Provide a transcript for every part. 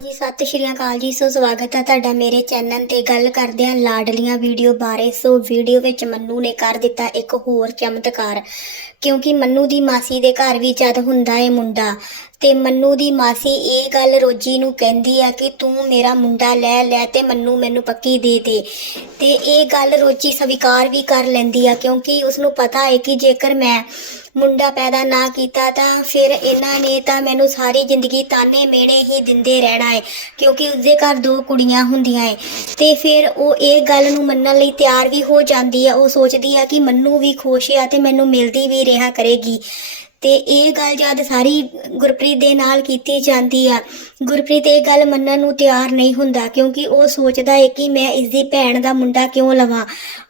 ਜੀ ਸਤਿ ਸ਼੍ਰੀ ਅਕਾਲ ਜੀ। ਸੋ ਸਵਾਗਤ ਹੈ ਤੁਹਾਡਾ ਮੇਰੇ ਚੈਨਲ ਤੇ। ਗੱਲ ਕਰਦੇ ਹਾਂ ਲਾਡਲੀਆਂ ਵੀਡੀਓ ਬਾਰੇ। ਸੋ ਵੀਡੀਓ ਵਿੱਚ ਮੰਨੂ ਨੇ ਕਰ ਦਿੱਤਾ ਇੱਕ ਹੋਰ ਚਮਤਕਾਰ। ਕਿਉਂਕਿ ਮੰਨੂ ਦੀ ਮਾਸੀ ਦੇ ਘਰ ਵੀ ਜਦ ਹੁੰਦਾ ਏ ਮੁੰਡਾ ਤੇ ਮੰਨੂ ਦੀ ਮਾਸੀ ਇਹ ਗੱਲ ਰੋਜੀ ਨੂੰ ਕਹਿੰਦੀ ਆ ਕਿ ਤੂੰ ਮੇਰਾ ਮੁੰਡਾ ਲੈ ਲੈ ਤੇ ਮੰਨੂ ਮੈਨੂੰ ਪੱਕੀ ਦੇ ਦੇ। ਤੇ ਇਹ ਗੱਲ ਰੋਜੀ ਸਵੀਕਾਰ ਵੀ ਕਰ ਲੈਂਦੀ ਆ ਕਿਉਂਕਿ ਉਸ ਨੂੰ ਪਤਾ ਹੈ ਕਿ ਜੇਕਰ ਮੈਂ ਮੁੰਡਾ ਪੈਦਾ ਨਾ ਕੀਤਾ ਤਾਂ ਫਿਰ ਇਹਨਾਂ ਨੇ ਤਾਂ ਮੈਨੂੰ ਸਾਰੀ ਜ਼ਿੰਦਗੀ ਤਾਨੇ ਮੇਣੇ ਹੀ ਦਿੰਦੇ ਰਹਿਣਾ ਹੈ ਕਿਉਂਕਿ ਉਸਦੇ ਘਰ ਦੋ ਕੁੜੀਆਂ ਹੁੰਦੀਆਂ ਹੈ। ਤੇ ਫਿਰ ਉਹ ਇਹ ਗੱਲ ਨੂੰ ਮੰਨਣ ਲਈ ਤਿਆਰ ਵੀ ਹੋ ਜਾਂਦੀ ਆ। ਉਹ ਸੋਚਦੀ ਹੈ ਕਿ ਮੰਨੂ ਵੀ ਖੁਸ਼ ਆ ਤੇ ਮੈਨੂੰ ਮਿਲਦੀ ਵੀ ਰਿਹਾ ਕਰੇਗੀ। ਤੇ ਇਹ ਗੱਲ ਜਦ ਸਾਰੀ ਗੁਰਪ੍ਰੀਤ ਦੇ ਨਾਲ ਕੀਤੀ ਜਾਂਦੀ ਆ, ਗੁਰਪ੍ਰੀਤ ਇਹ ਗੱਲ ਮੰਨਣ ਨੂੰ ਤਿਆਰ ਨਹੀਂ ਹੁੰਦਾ ਕਿਉਂਕਿ ਉਹ ਸੋਚਦਾ ਹੈ ਕਿ ਮੈਂ ਇਸ ਦੀ ਭੈਣ ਦਾ ਮੁੰਡਾ ਕਿਉਂ ਲਵਾਂ।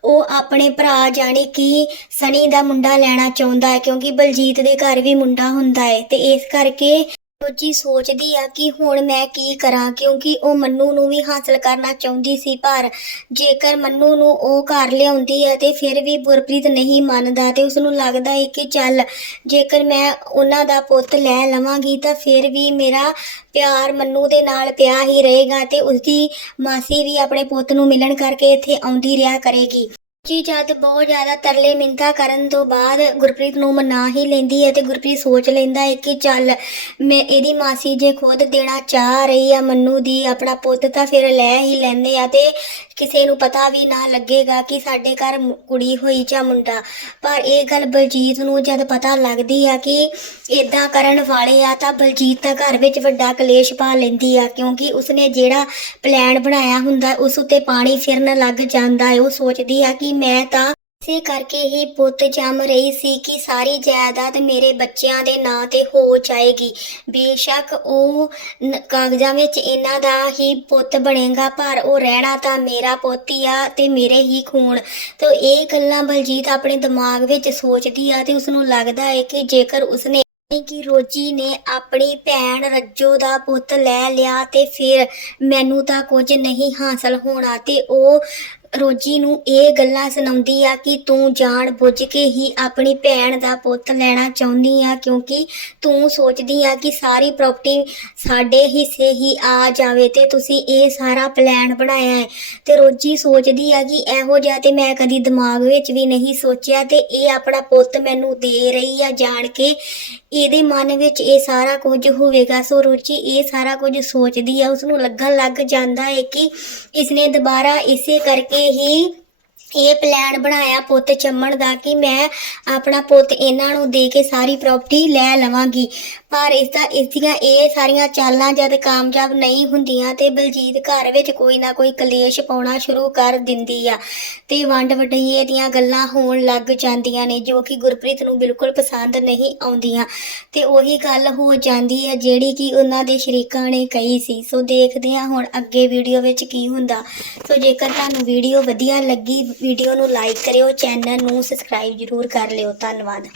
ਉਹ ਆਪਣੇ ਭਰਾ ਜਾਣੀ ਕਿ ਸਨੀ ਦਾ ਮੁੰਡਾ ਲੈਣਾ ਚਾਹੁੰਦਾ ਹੈ ਕਿਉਂਕਿ ਬਲਜੀਤ ਦੇ ਘਰ ਵੀ ਮੁੰਡਾ ਹੁੰਦਾ ਹੈ ਤੇ ਇਸ ਕਰਕੇ ਰੋਜੀ ਸੋਚਦੀ ਆ ਕਿ ਹੁਣ ਮੈਂ ਕੀ ਕਰਾਂ, ਕਿਉਂਕਿ ਉਹ ਮੰਨੂ ਨੂੰ ਵੀ ਹਾਸਲ ਕਰਨਾ ਚਾਹੁੰਦੀ ਸੀ, ਪਰ ਜੇਕਰ ਮੰਨੂ ਨੂੰ ਉਹ ਘਰ ਲਿਆਉਂਦੀ ਹੈ ਤੇ ਫਿਰ ਵੀ ਗੁਰਪ੍ਰੀਤ ਨਹੀਂ ਮੰਨਦਾ ਤੇ ਉਸ ਨੂੰ ਲੱਗਦਾ ਹੈ ਕਿ ਚੱਲ, ਜੇਕਰ ਮੈਂ ਉਹਨਾਂ ਦਾ ਪੁੱਤ ਲੈ ਲਵਾਂਗੀ ਤਾਂ ਫਿਰ ਵੀ ਮੇਰਾ ਪਿਆਰ ਮੰਨੂ ਦੇ ਨਾਲ ਪਿਆ ਹੀ ਰਹੇਗਾ ਤੇ ਉਸਦੀ ਮਾਸੀ ਵੀ ਆਪਣੇ ਪੁੱਤ ਨੂੰ ਮਿਲਣ ਕਰਕੇ ਇੱਥੇ ਆਉਂਦੀ ਰਿਹਾ ਕਰੇਗੀ। ਜੀ, ਜਦ ਬਹੁਤ ਜ਼ਿਆਦਾ ਤਰਲੇ ਮਿੰਤਾ ਕਰਨ ਤੋਂ ਬਾਅਦ ਗੁਰਪ੍ਰੀਤ ਨੂੰ ਮਨਾ ਹੀ ਲੈਂਦੀ ਹੈ ਤੇ ਗੁਰਪ੍ਰੀਤ ਸੋਚ ਲੈਂਦਾ ਹੈ ਕਿ ਚੱਲ ਮੈਂ ਇਹਦੀ ਮਾਸੀ ਜੇ ਖੁਦ ਦੇਣਾ ਚਾਹ ਰਹੀ ਆ, ਮੰਨੂ ਦੀ ਆਪਣਾ ਪੁੱਤ ਤਾਂ ਫਿਰ ਲੈ ਹੀ ਲੈਂਦੇ ਆ ਤੇ ਕਿਸੇ ਨੂੰ ਪਤਾ ਵੀ ਨਾ ਲੱਗੇਗਾ ਕਿ ਸਾਡੇ ਘਰ ਮੁ- ਕੁੜੀ ਹੋਈ ਜਾਂ ਮੁੰਡਾ। ਪਰ ਇਹ ਗੱਲ ਬਲਜੀਤ ਨੂੰ ਜਦ ਪਤਾ ਲੱਗਦੀ ਆ ਕਿ ਇਦਾਂ ਕਰਨ ਵਾਲੇ ਆ ਤਾਂ ਬਲਜੀਤ ਤਾਂ ਘਰ ਵਿੱਚ ਵੱਡਾ ਕਲੇਸ਼ ਪਾ ਲੈਂਦੀ ਆ, ਕਿਉਂਕਿ ਉਸਨੇ ਜਿਹੜਾ ਪਲਾਨ ਬਣਾਇਆ ਹੁੰਦਾ, ਉਸ ਉੱਤੇ ਪਾਣੀ ਫਿਰਨ ਲੱਗ ਜਾਂਦਾ ਹੈ। ਉਹ ਸੋਚਦੀ ਆ ਕਿ ਮੈਂ ਤਾਂ ਇਸੇ ਕਰਕੇ ਹੀ ਪੁੱਤ ਜੰਮ ਰਹੀ ਸੀ ਕਿ ਸਾਰੀ ਜਾਇਦਾਦ ਮੇਰੇ ਬੱਚਿਆਂ ਦੇ ਨਾਂ ਤੇ ਹੋ ਜਾਏਗੀ। ਬੇਸ਼ੱਕ ਉਹ ਨ- ਕਾਗਜ਼ਾਂ ਵਿੱਚ ਇਹਨਾਂ ਦਾ ਹੀ ਪੁੱਤ ਬਣੇਗਾ, ਪਰ ਉਹ ਰਹਿਣਾ ਤਾਂ ਮੇਰਾ ਪੁੱਤ ਹੀ ਆ ਤੇ ਮੇਰੇ ਹੀ ਖੂਨ। ਤੇ ਇਹ ਗੱਲਾਂ ਬਲਜੀਤ ਆਪਣੇ ਦਿਮਾਗ ਵਿੱਚ ਸੋਚਦੀ ਆ ਤੇ ਉਸ ਨੂੰ ਲੱਗਦਾ ਹੈ ਕਿ ਜੇਕਰ ਉਸਨੇ ਕਿ ਰੋਜੀ ਨੇ ਆਪਣੀ ਭੈਣ ਰੱਜੋ ਦਾ ਪੁੱਤ ਲੈ ਲਿਆ ਤੇ ਫਿਰ ਮੈਨੂੰ ਤਾਂ ਕੁਝ ਨਹੀਂ ਹਾਸਲ ਹੋਣਾ ਤੇ ਉਹ ਰੋਜੀ ਨੂੰ ਇਹ ਗੱਲਾਂ ਸੁਣਾਉਂਦੀ ਆ ਕਿ ਤੂੰ ਜਾਣ ਬੁੱਝ ਕੇ ਹੀ ਆਪਣੀ ਭੈਣ ਦਾ ਪੁੱਤ ਲੈਣਾ ਚਾਹੁੰਦੀ ਆ, ਕਿਉਂਕਿ ਤੂੰ ਸੋਚਦੀ ਆ ਕਿ ਸਾਰੀ ਪ੍ਰਾਪਰਟੀ ਸਾਡੇ ਹਿੱਸੇ ਹੀ ਆ ਜਾਵੇ ਤੇ ਤੁਸੀਂ ਇਹ ਸਾਰਾ ਪਲਾਨ ਬਣਾਇਆ ਹੈ। ਤੇ ਰੋਜੀ ਸੋਚਦੀ ਆ ਕਿ ਇਹੋ ਜਿਹਾ ਤੇ ਮੈਂ ਕਦੀ ਦਿਮਾਗ ਵਿੱਚ ਵੀ ਨਹੀਂ ਸੋਚਿਆ ਤੇ ਇਹ ਆਪਣਾ ਪੁੱਤ ਮੈਨੂੰ ਦੇ ਰਹੀ ਆ ਜਾਣ ਕੇ। ਇਹਦੇ ਮਨ ਵਿੱਚ ਇਹ ਸਾਰਾ ਕੁਝ ਹੋਵੇਗਾ। ਸੋ ਰੁਚੀ ਇਹ ਸਾਰਾ ਕੁਝ ਸੋਚਦੀ ਆ। ਉਸ ਨੂੰ ਲੱਗਣ ਲੱਗ ਜਾਂਦਾ ਹੈ ਕਿ ਇਸਨੇ ਦੁਬਾਰਾ ਇਸੇ ਕਰਕੇ ਹੀ ਇਹ ਪਲਾਨ ਬਣਾਇਆ ਪੁੱਤ ਚੰਮਣ ਦਾ ਕਿ ਮੈਂ ਆਪਣਾ ਪੁੱਤ ਇਹਨਾਂ ਨੂੰ ਦੇ ਕੇ ਸਾਰੀ ਪ੍ਰਾਪਰਟੀ ਲੈ ਲਵਾਂਗੀ। ਪਰ ਇਸ ਦਾ ਇਸ ਦੀਆਂ ਇਹ ਸਾਰੀਆਂ ਚਾਲਾਂ ਜਦ ਕਾਮਯਾਬ ਨਹੀਂ ਹੁੰਦੀਆਂ ਤੇ ਬਲਜੀਤ ਘਰ ਵਿੱਚ ਕੋਈ ਨਾ ਕੋਈ ਕਲੇਸ਼ ਪਾਉਣਾ ਸ਼ੁਰੂ ਕਰ ਦਿੰਦੀ ਆ। ਤੇ ਵੰਡ ਵਡਈਏ ਦੀਆਂ ਗੱਲਾਂ ਹੋਣ ਲੱਗ ਜਾਂਦੀਆਂ ਨੇ, ਜੋ ਕਿ ਗੁਰਪ੍ਰੀਤ ਨੂੰ ਬਿਲਕੁਲ ਪਸੰਦ ਨਹੀਂ ਆਉਂਦੀਆਂ। ਤੇ ਉਹੀ ਗੱਲ ਹੋ ਜਾਂਦੀ ਹੈ ਜਿਹੜੀ ਕਿ ਉਹਨਾਂ ਦੇ ਸ਼ਰੀਕਾਂ ਨੇ ਕਹੀ ਸੀ। ਸੋ ਦੇਖਦੇ ਹਾਂ ਹੁਣ ਅੱਗੇ ਵੀਡੀਓ ਵਿੱਚ ਕੀ ਹੁੰਦਾ। ਸੋ ਜੇਕਰ ਤੁਹਾਨੂੰ ਵੀਡੀਓ ਵਧੀਆ ਲੱਗੀ ਵੀਡੀਓ ਨੂੰ ਲਾਈਕ ਕਰਿਓ ਚੈਨਲ ਨੂੰ ਸਬਸਕ੍ਰਾਈਬ ਜ਼ਰੂਰ ਕਰ ਲਿਓ। ਧੰਨਵਾਦ।